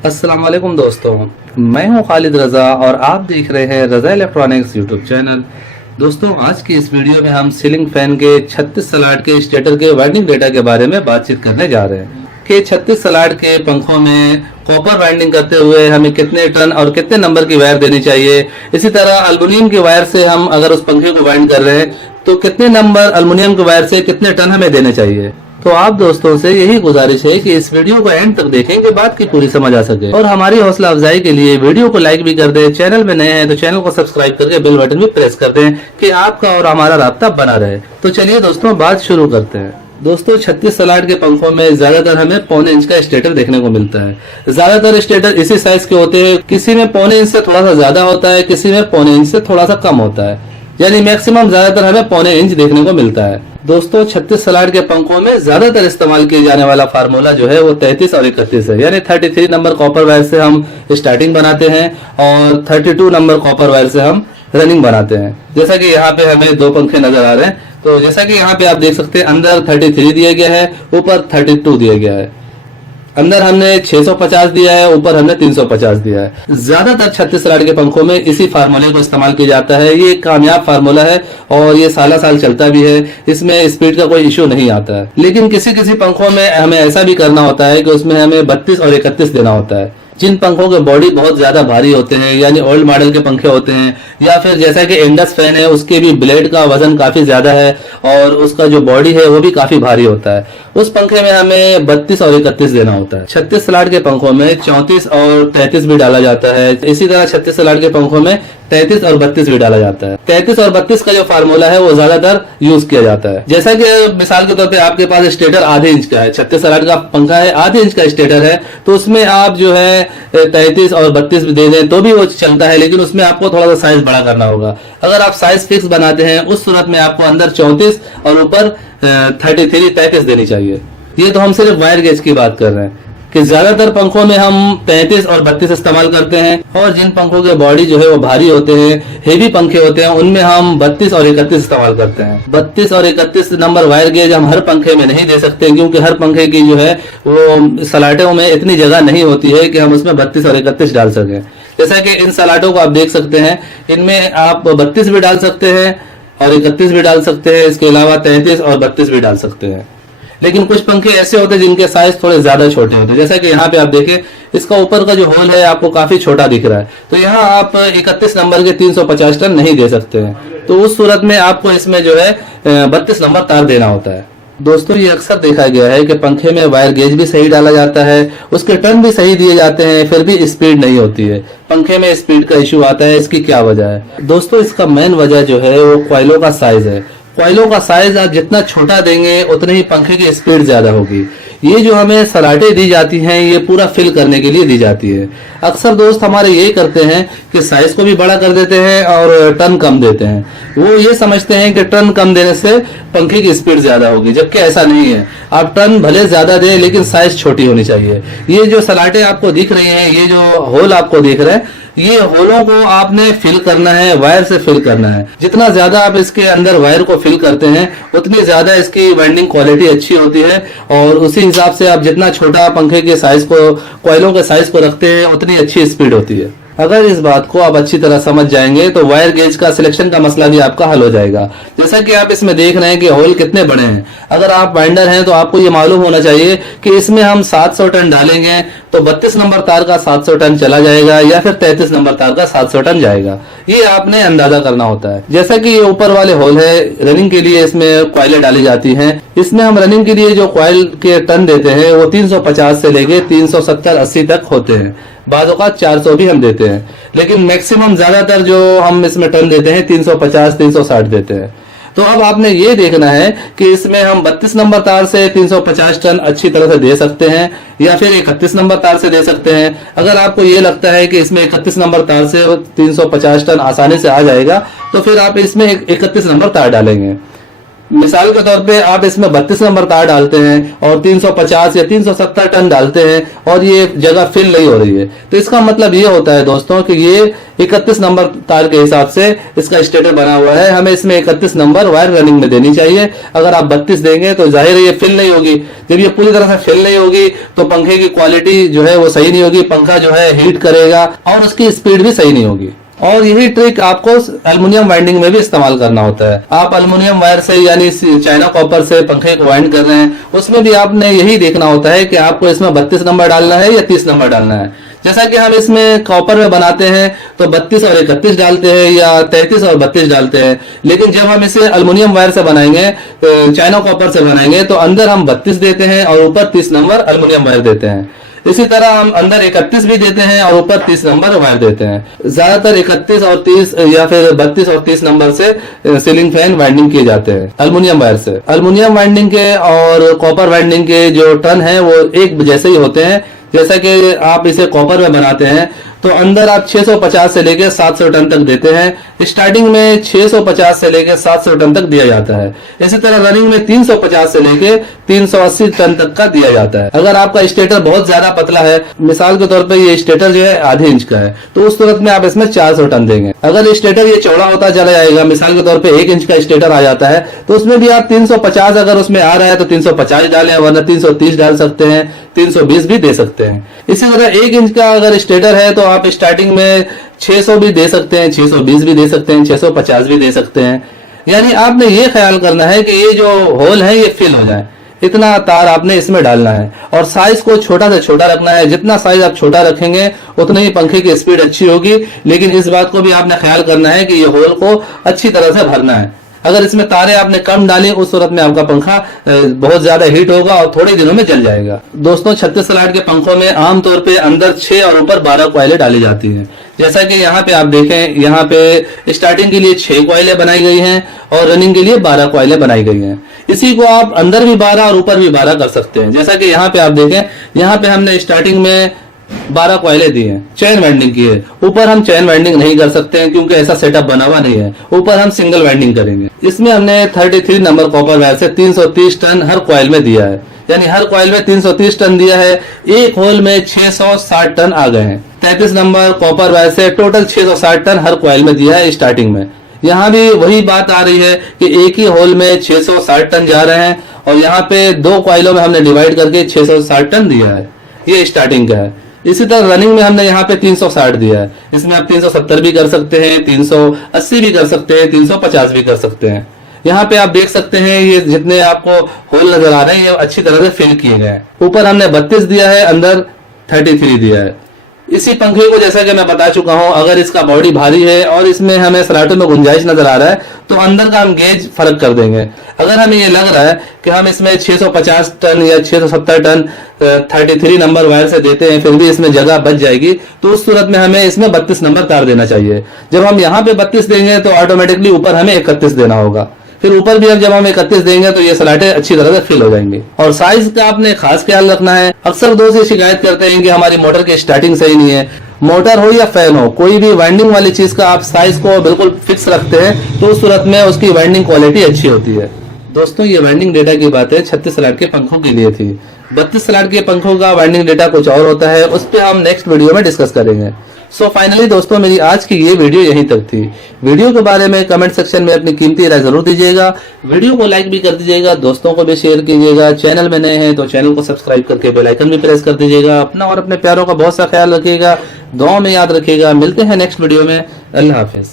अस्सलाम वालेकुम दोस्तों, मैं हूं खालिद रज़ा और आप देख रहे हैं रज़ा इलेक्ट्रॉनिक्स यूट्यूब चैनल। दोस्तों, आज की इस वीडियो में हम सीलिंग फैन के 36 सलाट के स्टेटर के वाइंडिंग डेटा के बारे में बातचीत करने जा रहे हैं कि 36 सलाट के पंखों में कॉपर वाइंडिंग करते हुए हमें कितने टन और कितने नंबर की वायर देनी चाहिए। इसी तरह एल्युमिनियम की वायर से हम अगर उस पंखे को वाइंड कर रहे हैं तो कितने नंबर एल्युमिनियम की वायर से कितने टन हमें देने चाहिए। तो आप दोस्तों से यही गुजारिश है कि इस वीडियो को एंड तक देखें कि बात की पूरी समझ आ सके, और हमारी हौसला अफजाई के लिए वीडियो को लाइक भी कर दें। चैनल में नए हैं तो चैनल को सब्सक्राइब करके बेल बटन भी प्रेस कर दें कि आपका और हमारा राब्ता बना रहे। तो चलिए दोस्तों, बात शुरू करते हैं। दोस्तों, 36 सलाट के पंखों में ज्यादातर हमें पौने इंच का स्टेटर देखने को मिलता है। ज्यादातर स्टेटर इसी साइज के होते हैं, किसी में पौने इंच से थोड़ा सा ज्यादा होता है, किसी में पौने इंच से थोड़ा सा कम होता है, यानी मैक्सिमम ज्यादातर हमें पौने इंच देखने को मिलता है। दोस्तों, 36 सलाट के पंखों में ज्यादातर इस्तेमाल किए जाने वाला फार्मूला जो है वो 33 और 31 है, यानी 33 नंबर कॉपर वायर से हम स्टार्टिंग बनाते हैं और 32 नंबर कॉपर वायर से हम रनिंग बनाते हैं। जैसा कि यहाँ पे हमें दो पंखे नजर आ रहे हैं, तो जैसा कि यहाँ पे आप देख सकते हैं, अंदर 33 दिया गया है, ऊपर 32 दिया गया है। अंदर हमने 650 दिया है, ऊपर हमने 350 दिया है। ज्यादातर 36 सलाट के पंखों में इसी फार्मूले को इस्तेमाल किया जाता है। ये एक कामयाब फार्मूला है और ये साल साल चलता भी है, इसमें स्पीड का कोई इश्यू नहीं आता है। लेकिन किसी किसी पंखों में हमें ऐसा भी करना होता है कि उसमें हमें 32 और 31 देना होता है। जिन पंखों के बॉडी बहुत ज्यादा भारी होते हैं, यानी ओल्ड मॉडल के पंखे होते हैं, या फिर जैसा कि इंडस फैन है, उसके भी ब्लेड का वजन काफी ज्यादा है और उसका जो बॉडी है वो भी काफी भारी होता है, उस पंखे में हमें 32 और 31 देना होता है। 36 सलाट के पंखों में 34 और 33 भी डाला जाता है। इसी तरह 36 सलाट के पंखों में 33 और 32 भी डाला जाता है। 33 और 32 का जो फार्मूला है वो ज्यादातर यूज किया जाता है। जैसा कि मिसाल के तौर पे आपके पास स्टेटर आधे इंच का है, 36 सलाट का पंखा है, आधे इंच का स्टेटर है, तो उसमें आप जो है 33 और 32 दे दें तो भी वो चलता है, लेकिन उसमें आपको थोड़ा सा साइज बड़ा करना होगा। अगर आप साइज फिक्स बनाते हैं, उस सूरत में आपको अंदर 34 और ऊपर 33 देनी चाहिए। ये तो हम सिर्फ वायर गेज की बात कर रहे हैं कि ज्यादातर पंखों में हम 33 और 32 इस्तेमाल करते हैं, और जिन पंखों के बॉडी जो है वो भारी होते हैं, हेवी पंखे होते हैं, उनमें हम 32 और 31 इस्तेमाल करते हैं। 32 और 31 नंबर वायर गेज हम हर पंखे में नहीं दे सकते, क्योंकि हर पंखे की जो है वो सलाटों में इतनी जगह नहीं होती है कि हम उसमें 32 और 31 डाल सकें। जैसा कि इन सलाटों को आप देख सकते हैं, इनमें आप 32 भी डाल सकते हैं और 31 भी डाल सकते हैं, इसके अलावा 33 और 32 भी डाल सकते हैं। लेकिन कुछ पंखे ऐसे होते हैं जिनके साइज थोड़े ज्यादा छोटे होते हैं, जैसा कि यहाँ पे आप देखें, इसका ऊपर का जो होल है आपको काफी छोटा दिख रहा है, तो यहाँ आप 31 नंबर के 350 टन नहीं दे सकते हैं। तो उस सूरत में आपको इसमें जो है 32 नंबर तार देना होता है। दोस्तों, ये अक्सर देखा गया है कि पंखे में वायर गेज भी सही डाला जाता है, उसके टर्न भी सही दिए जाते हैं, फिर भी स्पीड नहीं होती है। पंखे में स्पीड का इश्यू आता है, इसकी क्या वजह है? दोस्तों, इसका मेन वजह जो है वो कॉइलों का साइज है। कॉइलों का साइज आप जितना छोटा देंगे उतनी ही पंखे की स्पीड ज्यादा होगी। ये जो हमें सलाटें दी जाती हैं, ये पूरा फिल करने के लिए दी जाती है। अक्सर दोस्त हमारे यही करते हैं कि साइज को भी बड़ा कर देते हैं और टन कम देते हैं। वो ये समझते हैं कि टन कम देने से पंखे की स्पीड ज्यादा होगी, जबकि ऐसा नहीं है। आप टन भले ज्यादा दें, लेकिन साइज छोटी होनी चाहिए। ये जो सलाटें आपको दिख रही हैं, ये जो होल आपको दिख रहे हैं, ये होलों को आपने फिल करना है, वायर से फिल करना है। जितना ज्यादा आप इसके अंदर वायर को फिल करते हैं, उतनी ज्यादा इसकी वाइंडिंग क्वालिटी अच्छी होती है, और उसी हिसाब से आप जितना छोटा पंखे के साइज को, कॉइलों के साइज को रखते हैं, उतनी अच्छी स्पीड होती है। अगर इस बात को आप अच्छी तरह समझ जाएंगे तो वायर गेज का सिलेक्शन का मसला भी आपका हल हो जाएगा। जैसा कि आप इसमें देख रहे हैं कि होल कितने बड़े हैं। अगर आप वाइंडर हैं तो आपको ये मालूम होना चाहिए कि इसमें हम 700 टन डालेंगे तो 32 नंबर तार का 700 टन चला जाएगा, या फिर 33 नंबर तार का 700 टन जाएगा। ये आपने अंदाजा करना होता है। जैसा कि ये ऊपर वाले होल है, रनिंग के लिए इसमें कॉइलें डाली जाती हैं। इसमें हम रनिंग के लिए जो कॉइल के टन देते हैं वो 350 से लेके 370-80 तक होते हैं। बाद औक़ात 400 भी हम देते हैं, लेकिन मैक्सिमम ज्यादातर जो हम इसमें टन देते हैं 350-360 देते हैं। तो अब आपने ये देखना है कि इसमें हम 32 नंबर तार से 350 टन अच्छी तरह से दे सकते हैं, या फिर 31 नंबर तार से दे सकते हैं। अगर आपको ये लगता है कि इसमें 31 नंबर तार से 350 टन आसानी से आ जाएगा, तो फिर आप इसमें 31 नंबर तार डालेंगे। मिसाल के तौर पे आप इसमें 32 नंबर तार डालते हैं और 350 या 370 टन डालते हैं और ये जगह फिल नहीं हो रही है, तो इसका मतलब ये होता है दोस्तों कि ये 31 नंबर तार के हिसाब से इसका स्टेटर बना हुआ है। हमें इसमें 31 नंबर वायर रनिंग में देनी चाहिए। अगर आप 32 देंगे तो जाहिर है ये फिल नहीं होगी। जब ये पूरी तरह से फिल नहीं होगी तो पंखे की क्वालिटी जो है वो सही नहीं होगी, पंखा जो है हीट करेगा और उसकी स्पीड भी सही नहीं होगी। और यही ट्रिक आपको एल्युमिनियम वाइंडिंग में भी इस्तेमाल करना होता है। आप एल्युमिनियम वायर से यानी चाइना कॉपर से पंखे को वाइंड कर रहे हैं, उसमें भी आपने यही देखना होता है कि आपको इसमें 32 नंबर डालना है या 30 नंबर डालना है। जैसा कि हम इसमें कॉपर में बनाते हैं तो 32 और 31 डालते हैं या 33 और 32 डालते हैं, लेकिन जब हम इसे एल्युमिनियम वायर से बनाएंगे, चाइना कॉपर से बनाएंगे, तो अंदर हम 32 देते हैं और ऊपर 30 नंबर एल्युमिनियम वायर देते हैं। इसी तरह हम अंदर 31 भी देते हैं और ऊपर 30 नंबर वायर देते हैं। ज्यादातर 31 और 30 या फिर 32 और 30 नंबर से सीलिंग फैन वाइंडिंग किए जाते हैं एल्युमिनियम वायर से। एल्युमिनियम वाइंडिंग के और कॉपर वाइंडिंग के जो टर्न है वो एक जैसे ही होते हैं। जैसा कि आप इसे कॉपर में बनाते हैं तो अंदर आप 650 से लेकर 700 टन तक देते हैं। स्टार्टिंग में 650 से लेकर 700 टन तक दिया जाता है। इसी तरह रनिंग में 350 से लेकर 380 टन तक का दिया जाता है। अगर आपका स्टेटर बहुत ज्यादा पतला है, मिसाल के तौर पे ये स्टेटर जो है आधे इंच का है, तो उस सूरत में आप इसमें 400 टन देंगे। अगर स्टेटर ये चौड़ा होता चला जाएगा, मिसाल के तौर पे 1 इंच का स्टेटर आ जाता है, तो उसमें भी आप 350 अगर उसमें आ रहा है तो 350 डालें, वरना 330 डाल सकते हैं, 320 भी दे सकते हैं। इसी तरह 1 इंच का अगर स्टेटर है तो आप स्टार्टिंग में 600 भी दे सकते हैं, 620 भी दे सकते हैं, 650 भी दे सकते हैं। यानी आपने ये ख्याल करना है कि ये जो होल है ये फिल हो जाए, इतना तार आपने इसमें डालना है। और साइज को छोटा से छोटा रखना है। जितना साइज आप छोटा रखेंगे उतनी ही पंखे की स्पीड अच्छी होगी, लेकिन इस बात को भी आपने ख्याल करना है कि ये होल को अच्छी तरह से भरना है। अगर इसमें तारे आपने कम डाली, उस सूरत में आपका पंखा बहुत ज्यादा हीट होगा और थोड़े दिनों में जल जाएगा। दोस्तों 36 स्लॉट के पंखों में आमतौर पे अंदर 6 और ऊपर 12 कॉइलें डाली जाती हैं। जैसा कि यहाँ पे आप देखें, यहाँ पे स्टार्टिंग के लिए 6 कॉइलें बनाई गई हैं और रनिंग के लिए 12 कॉइलें बनाई गई हैं। इसी को आप अंदर भी 12 और ऊपर भी 12 कर सकते हैं। जैसा कि यहाँ पे आप देखें, यहाँ पे हमने स्टार्टिंग में 12 कॉइलें दी हैं, चैन वाइंडिंग की है। ऊपर हम चैन वाइंडिंग नहीं कर सकते हैं क्योंकि ऐसा सेटअप बना हुआ नहीं है। ऊपर हम सिंगल वाइंडिंग करेंगे। इसमें हमने 33 नंबर कॉपर वायर से 330 टन हर कॉइल में दिया है, यानी हर कॉइल में 330 टन दिया है। एक होल में 660 टन आ गए हैं। 33 नंबर कॉपर वायर से टोटल 660 टन हर कॉइल में दिया है स्टार्टिंग में। यहाँ भी वही बात आ रही है कि एक ही होल में 660 टन जा रहे हैं और यहाँ पे 2 कॉइलों में हमने डिवाइड करके 660 टन दिया है। ये स्टार्टिंग का है। इसी तरह रनिंग में हमने यहाँ पे 360 दिया है। इसमें आप 370 भी कर सकते हैं, 380 भी कर सकते हैं, 350 भी कर सकते हैं। यहाँ पे आप देख सकते हैं ये जितने आपको होल नजर आ रहे हैं ये अच्छी तरह से फिल किए गए हैं। ऊपर हमने 32 दिया है, अंदर 33 दिया है। इसी पंखे को जैसा कि मैं बता चुका हूं, अगर इसका बॉडी भारी है और इसमें हमें स्लॉटों में गुंजाइश नजर आ रहा है तो अंदर का हम गेज फर्क कर देंगे। अगर हमें ये लग रहा है कि हम इसमें 650 टन या 670 टन 33 नंबर वायर से देते हैं फिर भी इसमें जगह बच जाएगी, तो उस सूरत में हमें इसमें 32 नंबर तार देना चाहिए। जब हम यहाँ पे 32 देंगे तो ऑटोमेटिकली ऊपर हमें 31 देना होगा। फिर ऊपर भी अब जब हम 31 देंगे तो ये स्लॉटें अच्छी तरह से फिल हो जाएंगी। और साइज का आपने खास ख्याल रखना है। अक्सर दोस्त ये शिकायत करते हैं कि हमारी मोटर की स्टार्टिंग सही नहीं है। मोटर हो या फैन हो, कोई भी वाइंडिंग वाली चीज का आप साइज को बिल्कुल फिक्स रखते हैं तो उस सूरत में उसकी वाइंडिंग क्वालिटी अच्छी होती है। दोस्तों ये वाइंडिंग डेटा की बातें 36 स्लॉट के पंखों के लिए थी। 32 स्लॉट के पंखों का वाइंडिंग डेटा कुछ और होता है, उस पर हम नेक्स्ट वीडियो में डिस्कस करेंगे। सो फाइनली दोस्तों मेरी आज की ये वीडियो यहीं तक थी। वीडियो के बारे में कमेंट सेक्शन में अपनी कीमती राय जरूर दीजिएगा। वीडियो को लाइक भी कर दीजिएगा, दोस्तों को भी शेयर कीजिएगा। चैनल में नए हैं तो चैनल को सब्सक्राइब करके बेल आइकन भी प्रेस कर दीजिएगा। अपना और अपने प्यारों का बहुत सा ख्याल रखिएगा, दुआ में याद रखिएगा। मिलते हैं नेक्स्ट वीडियो में। अल्लाह हाफिज।